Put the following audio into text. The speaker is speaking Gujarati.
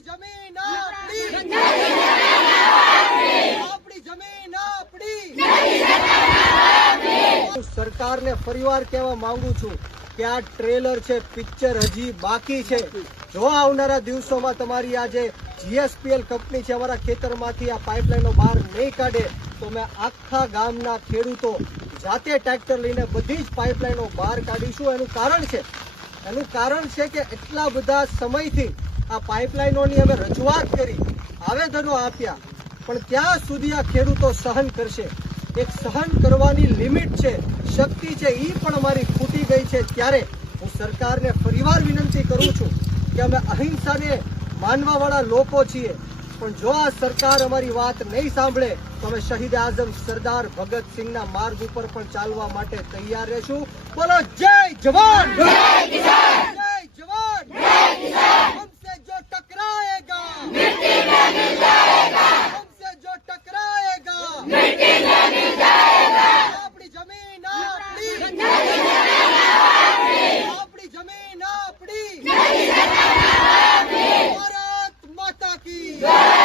આપણી જમીન આપણી સરકારને ફરીવાર કહેવા માંગુ છું કે આ ટ્રેલર છે, પિક્ચર હજી બાકી છે. જો આવનારા દિવસોમાં તમારી આ જે જીએસપીએલ કંપની છે અમારા ખેતરમાંથી આ પાઇપલાઇનો બહાર નહીં કાઢે તો અમે આખા ગામના ખેડૂતો જાતે ટ્રેક્ટર લઈને બધી જ પાઇપલાઇનો બહાર કાઢીશું. એનું કારણ છે કે એટલા બધા સમયથી આ પાઇપલાઇનોની અમે રજૂઆત કરી, આવેદનો આપ્યા, પણ ત્યાં સુધી આ ખેડૂતો સહન કરશે. એક સહન કરવાની લિમિટ છે, શક્તિ છે, એ પણ અમારી ખૂટી ગઈ છે. ત્યારે હું સરકારને ફરીવાર વિનંતી કરું છું કે અમે અહિંસાને માનવાવાળા લોકો છીએ, પણ જો આ સરકાર અમારી વાત નહીં સાંભળે તો અમે શહીદ આઝમ સરદાર ભગતસિંહના માર્ગ ઉપર પણ ચાલવા માટે તૈયાર રહેશું. બોલો જય જવાન, જય જવાન, हमसे जो टकराएगा मिट्टी में मिल जाएगा, हमसे जो टकराएगा मिट्टी में मिल जाएगा. આપણી જમીન આપણી, આપણી જમીન આપણી, ભારત માતા કી જય.